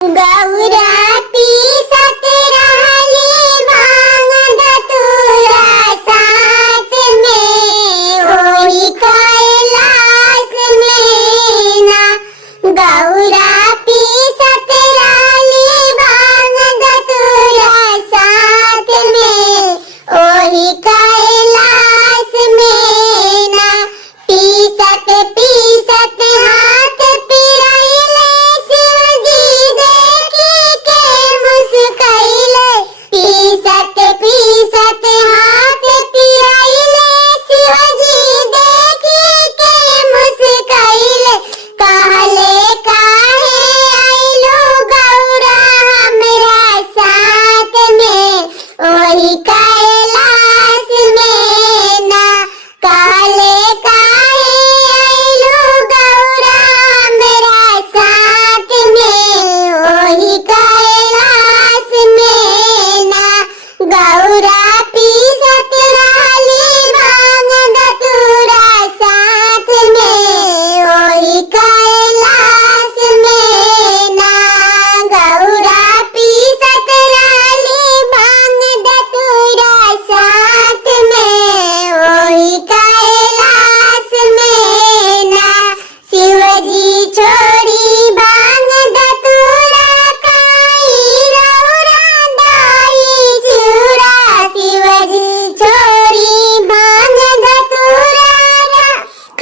गौरा पीसत रहली भांग धतूरा साथ में ओही कैलाश में ना। गौरा पीसत रहली भांग धतूरा साथ में ओही कैलाश में ना। पीसत पीसत हाथ पिराइले शिवजी देखी के मुस्कैले। पीसत पीसत हाथ पिराइले शिवजी देखी के मुस्कैले। कहले काहे आइलू गौरा हमरा साथ में ओही कैलाश में ना। कहले काहे आइलू गौरा हमरा साथ में ओही कैलाश में ना। गौरा पीसत रहली भांग धतूरा साथ में ओही कैलाश में ना। गौरा पीसत रहली भांग धतूरा साथ में ओही कैलाश में ना। शिवजी छोड़ी भांग धतूरा खाई रौरा दही चूड़ा। शिवजी छोड़ी भांग धतूरा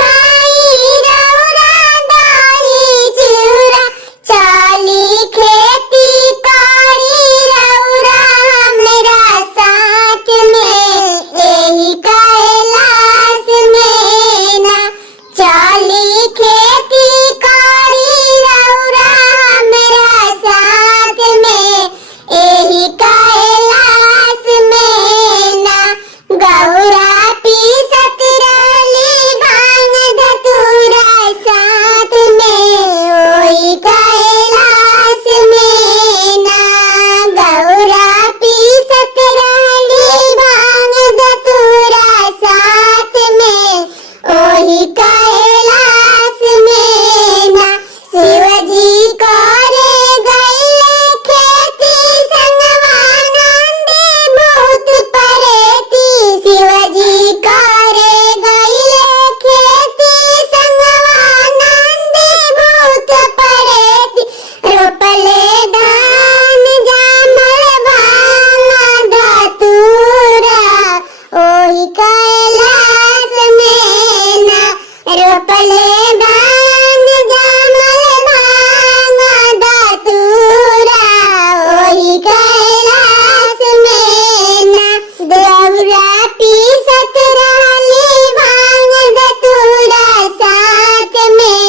खाई रौरा दही चूड़ा। चाली खेती करी रौरा हमरा साथ में एही कैलाश में ना। चाली खेती करी रौरा हमरा साथ में एही कैलाश में ना। गौरा पीसत रहली भांग धतूरा साथ में ओही कैलाश में ना। गौरा पीसत रहली भांग धतूरा साथ में ओही कैलाश में ना। शिवजी करे गइले खेती संगवा नंदी भूत परेती। शिवजी करे गइले खेती संगवा नंदी भूत परेती। रोपले धान जामल भांग धतूरा ओही कैलाश में ना। रोपले धान जामल भांग धतूरा ओही कैलाश में ना। गौरा पीसत रहली भांग धतूरा साथ में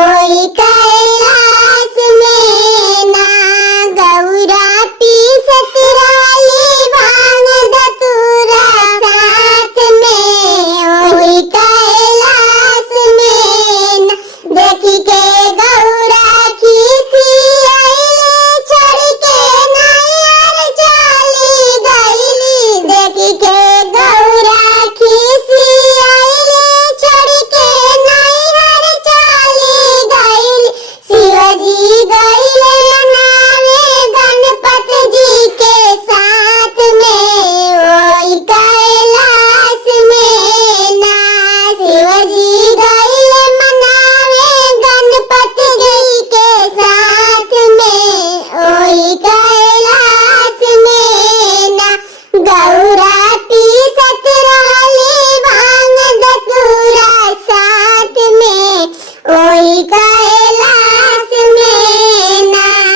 ओही कैलाश में ना। गौरा पीसत रहली भांग धतूरा साथ में ओही कैलाश में ना। देखी के गौरा खीसी आइली छोड़ के नैहर चली गइली। देखी के गौरा खीसी आइली छोड़ के नैहर चली गइली। शिवजी गइले मनावे गणपति जी के साथ में ओही कैलाश में ना। शिवजी गइले मनावे गणपति जी के साथ में ओही कैलाश में ना। गौरा पीसत रहली भांग धतूरा साथ में ओही